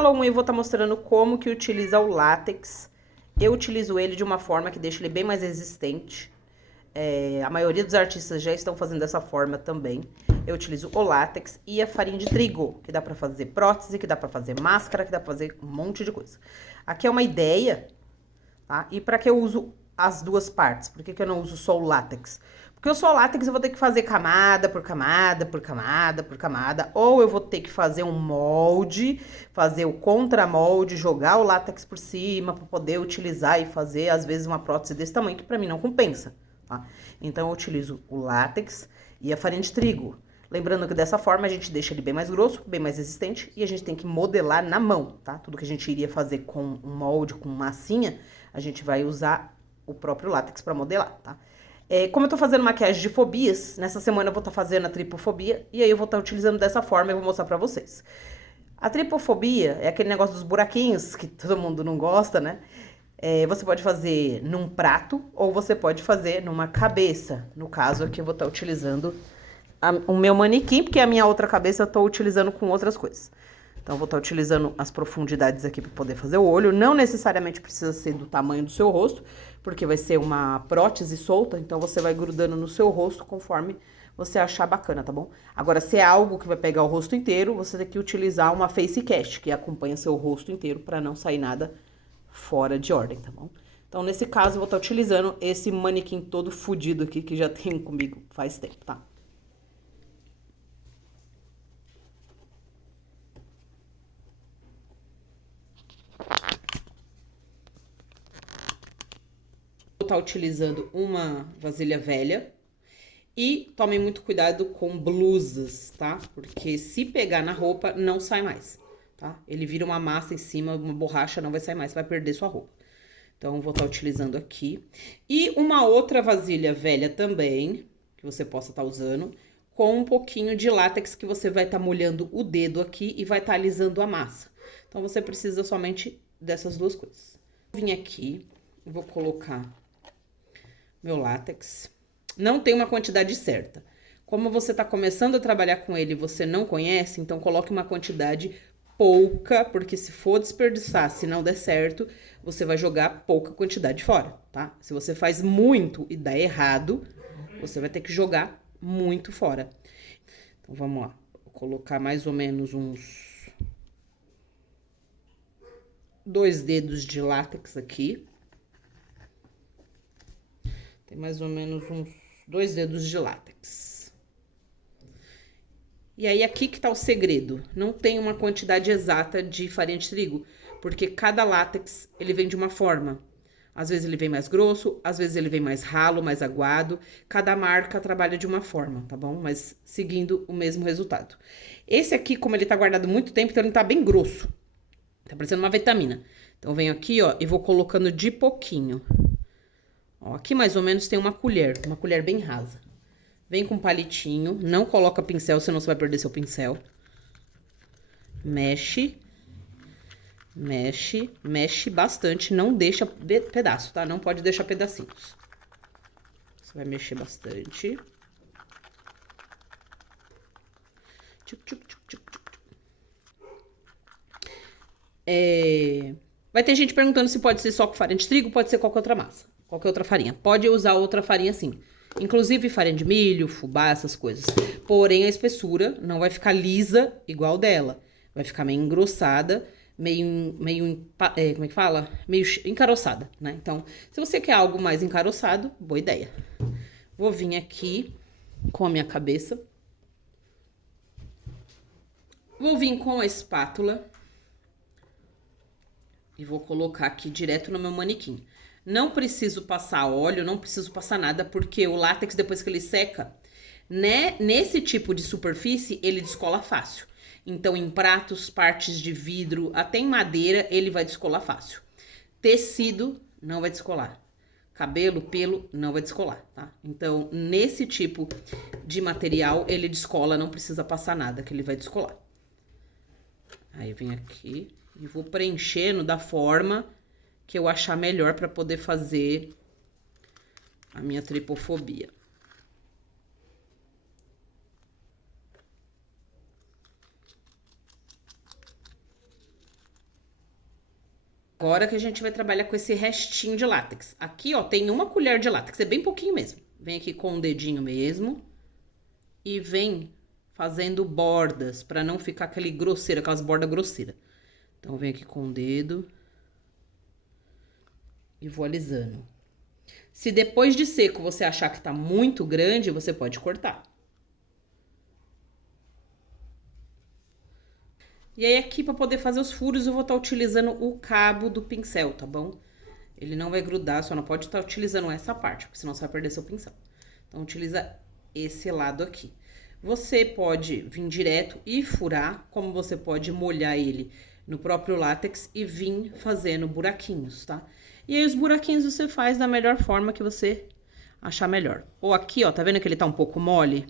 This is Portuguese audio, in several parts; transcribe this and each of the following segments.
Halo 1 eu vou estar mostrando como que utiliza o látex. Eu utilizo ele de uma forma que deixa ele bem mais resistente. A maioria dos artistas já estão fazendo dessa forma também. Eu utilizo o látex e a farinha de trigo, que dá pra fazer prótese, que dá pra fazer máscara, que dá pra fazer um monte de coisa. Aqui é uma ideia, tá? E pra que eu uso as duas partes? Por que eu não uso só o látex? Porque eu só o látex eu vou ter que fazer camada por camada, por camada, por camada. Ou eu vou ter que fazer um molde, fazer o contramolde, jogar o látex por cima pra poder utilizar e fazer, às vezes, uma prótese desse tamanho, que pra mim não compensa. Tá? Então eu utilizo o látex e a farinha de trigo. Lembrando que dessa forma a gente deixa ele bem mais grosso, bem mais resistente e a gente tem que modelar na mão, tá? Tudo que a gente iria fazer com um molde, com massinha, a gente vai usar o próprio látex para modelar, tá? Como eu tô fazendo maquiagem de fobias, nessa semana eu vou estar fazendo a tripofobia e aí eu vou estar utilizando dessa forma e vou mostrar pra vocês. A tripofobia é aquele negócio dos buraquinhos que todo mundo não gosta, né? Você pode fazer num prato ou você pode fazer numa cabeça. No caso aqui eu vou estar utilizando o meu manequim, porque a minha outra cabeça eu estou utilizando com outras coisas. Então eu vou estar utilizando as profundidades aqui para poder fazer o olho. Não necessariamente precisa ser do tamanho do seu rosto, porque vai ser uma prótese solta, então você vai grudando no seu rosto conforme você achar bacana, tá bom? Agora, se é algo que vai pegar o rosto inteiro, você tem que utilizar uma face cast, que acompanha seu rosto inteiro para não sair nada fora de ordem, tá bom? Então, nesse caso, eu vou estar utilizando esse manequim todo fudido aqui, que já tem comigo faz tempo, tá? Vou estar utilizando uma vasilha velha. E tomem muito cuidado com blusas, tá? Porque se pegar na roupa, não sai mais, tá? Ele vira uma massa em cima, uma borracha, não vai sair mais, vai perder sua roupa. Então, vou estar utilizando aqui. E uma outra vasilha velha também, que você possa estar usando, com um pouquinho de látex que você vai estar molhando o dedo aqui e vai estar alisando a massa. Então, você precisa somente dessas duas coisas. Vou vir aqui, vou colocar meu látex. Não tem uma quantidade certa. Como você está começando a trabalhar com ele e você não conhece, então coloque uma quantidade pouca, porque se for desperdiçar, se não der certo, você vai jogar pouca quantidade fora, tá? Se você faz muito e dá errado, você vai ter que jogar muito fora. Então, vamos lá. Vou colocar mais ou menos uns 2 dedos de látex aqui. Tem mais ou menos uns 2 dedos de látex. E aí, aqui que tá o segredo. Não tem uma quantidade exata de farinha de trigo, porque cada látex, ele vem de uma forma. Às vezes ele vem mais grosso, às vezes ele vem mais ralo, mais aguado. Cada marca trabalha de uma forma, tá bom? Mas seguindo o mesmo resultado. Esse aqui, como ele tá guardado muito tempo, então ele tá bem grosso. Tá parecendo uma vitamina. Então, eu venho aqui, ó, e vou colocando de pouquinho. Ó, aqui mais ou menos tem uma colher bem rasa. Vem com palitinho, não coloca pincel, senão você vai perder seu pincel. Mexe, mexe, mexe bastante, não deixa pedaço, tá? Não pode deixar pedacinhos. Você vai mexer bastante. Tchuc, tchuc, tchuc, tchuc, tchuc. Vai ter gente perguntando se pode ser só com farinha de trigo, pode ser qualquer outra massa, qualquer outra farinha. Pode usar outra farinha sim. Inclusive farinha de milho, fubá, essas coisas. Porém, a espessura não vai ficar lisa igual dela. Vai ficar meio engrossada, como é que fala? Meio encaroçada, né? Então, se você quer algo mais encaroçado, boa ideia. Vou vir aqui com a minha cabeça. Vou vir com a espátula. E vou colocar aqui direto no meu manequim. Não preciso passar óleo, não preciso passar nada, porque o látex, depois que ele seca, né, nesse tipo de superfície, ele descola fácil. Então, em pratos, partes de vidro, até em madeira, ele vai descolar fácil. Tecido, não vai descolar. Cabelo, pelo, não vai descolar, tá? Então, nesse tipo de material, ele descola, não precisa passar nada, que ele vai descolar. Aí, vem aqui e vou preenchendo da forma que eu achar melhor para poder fazer a minha tripofobia. Agora que a gente vai trabalhar com esse restinho de látex. Aqui, ó, tem uma colher de látex, é bem pouquinho mesmo. Vem aqui com o dedinho mesmo e vem fazendo bordas, pra não ficar aquele grosseiro, aquelas bordas grosseiras. Então, vem aqui com o dedo e vou alisando. Se depois de seco você achar que tá muito grande, você pode cortar. E aí, aqui, pra poder fazer os furos, eu vou estar utilizando o cabo do pincel, tá bom? Ele não vai grudar, só não pode estar utilizando essa parte, porque senão você vai perder seu pincel. Então, utiliza esse lado aqui. Você pode vir direto e furar, como você pode molhar ele no próprio látex e vir fazendo buraquinhos, tá? E aí, os buraquinhos você faz da melhor forma que você achar melhor. Ou aqui, ó, tá vendo que ele tá um pouco mole?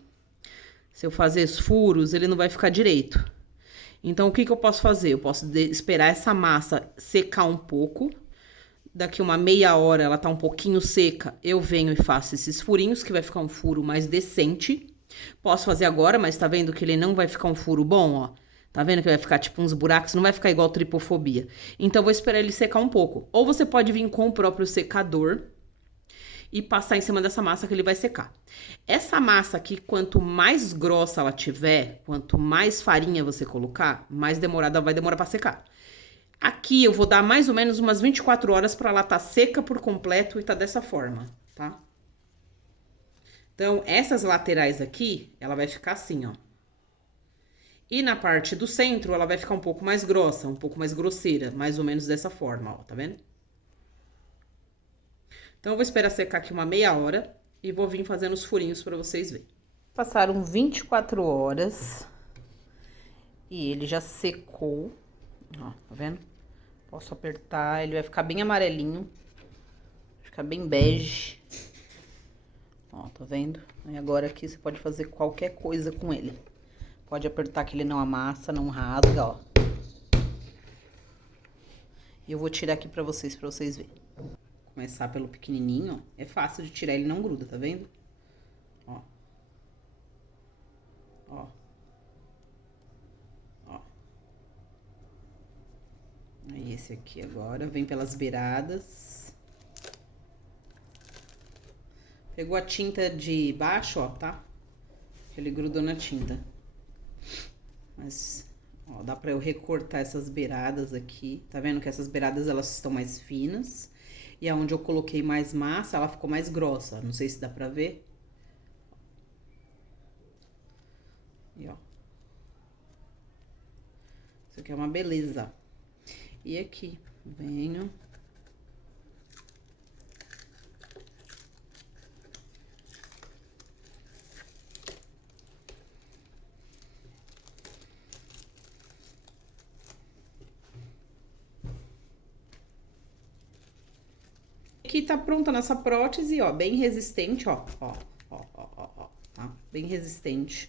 Se eu fazer os furos, ele não vai ficar direito. Então, o que que eu posso fazer? Eu posso esperar essa massa secar um pouco. Daqui uma meia hora ela tá um pouquinho seca, eu venho e faço esses furinhos, que vai ficar um furo mais decente. Posso fazer agora, mas tá vendo que ele não vai ficar um furo bom, ó? Tá vendo que vai ficar tipo uns buracos, não vai ficar igual tripofobia. Então, vou esperar ele secar um pouco. Ou você pode vir com o próprio secador e passar em cima dessa massa que ele vai secar. Essa massa aqui, quanto mais grossa ela tiver, quanto mais farinha você colocar, mais demorada vai demorar pra secar. Aqui eu vou dar mais ou menos umas 24 horas pra ela tá seca por completo e tá dessa forma, tá? Então, essas laterais aqui, ela vai ficar assim, ó. E na parte do centro, ela vai ficar um pouco mais grossa, um pouco mais grosseira, mais ou menos dessa forma, ó, tá vendo? Então, eu vou esperar secar aqui uma meia hora e vou vir fazendo os furinhos pra vocês verem. Passaram 24 horas e ele já secou, ó, tá vendo? Posso apertar, ele vai ficar bem amarelinho, vai ficar bem bege. Ó, tá vendo? E agora aqui você pode fazer qualquer coisa com ele. Pode apertar que ele não amassa, não rasga, ó. E eu vou tirar aqui pra vocês verem. Começar pelo pequenininho, ó. É fácil de tirar, ele não gruda, tá vendo? Ó. Ó. Ó. Aí esse aqui agora vem pelas beiradas. Pegou a tinta de baixo, ó, tá? Ele grudou na tinta. Mas, ó, dá pra eu recortar essas beiradas aqui. Tá vendo que essas beiradas, elas estão mais finas. E aonde eu coloquei mais massa, ela ficou mais grossa. Não sei se dá pra ver. E, ó. Isso aqui é uma beleza. E aqui, venho. Aqui tá pronta a nossa prótese, ó, bem resistente, ó, tá? Bem resistente.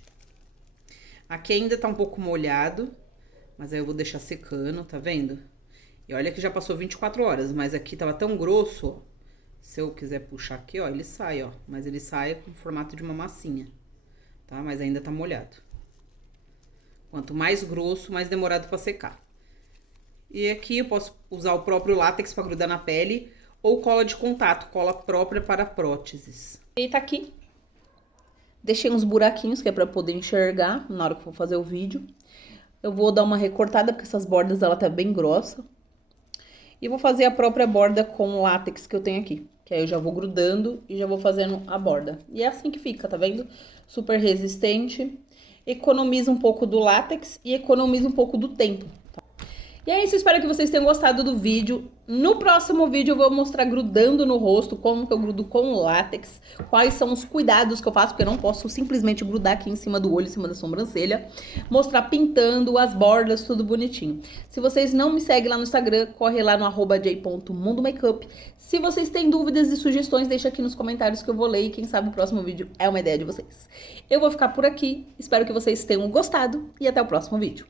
Aqui ainda tá um pouco molhado, mas aí eu vou deixar secando, tá vendo? E olha que já passou 24 horas, mas aqui tava tão grosso, ó. Se eu quiser puxar aqui, ó, ele sai, ó. Mas ele sai com o formato de uma massinha, tá? Mas ainda tá molhado. Quanto mais grosso, mais demorado pra secar. E aqui eu posso usar o próprio látex pra grudar na pele, ou cola de contato, cola própria para próteses. E tá aqui. Deixei uns buraquinhos, que é pra poder enxergar na hora que eu for fazer o vídeo. Eu vou dar uma recortada, porque essas bordas, ela tá bem grossa. E vou fazer a própria borda com o látex que eu tenho aqui. Que aí eu já vou grudando e já vou fazendo a borda. E é assim que fica, tá vendo? Super resistente. Economiza um pouco do látex e economiza um pouco do tempo. E é isso, espero que vocês tenham gostado do vídeo. No próximo vídeo eu vou mostrar grudando no rosto, como que eu grudo com látex, quais são os cuidados que eu faço, porque eu não posso simplesmente grudar aqui em cima do olho, em cima da sobrancelha. Mostrar pintando as bordas, tudo bonitinho. Se vocês não me seguem lá no Instagram, corre lá no @j.mundomakeup. Se vocês têm dúvidas e sugestões, deixa aqui nos comentários que eu vou ler e quem sabe o próximo vídeo é uma ideia de vocês. Eu vou ficar por aqui, espero que vocês tenham gostado e até o próximo vídeo.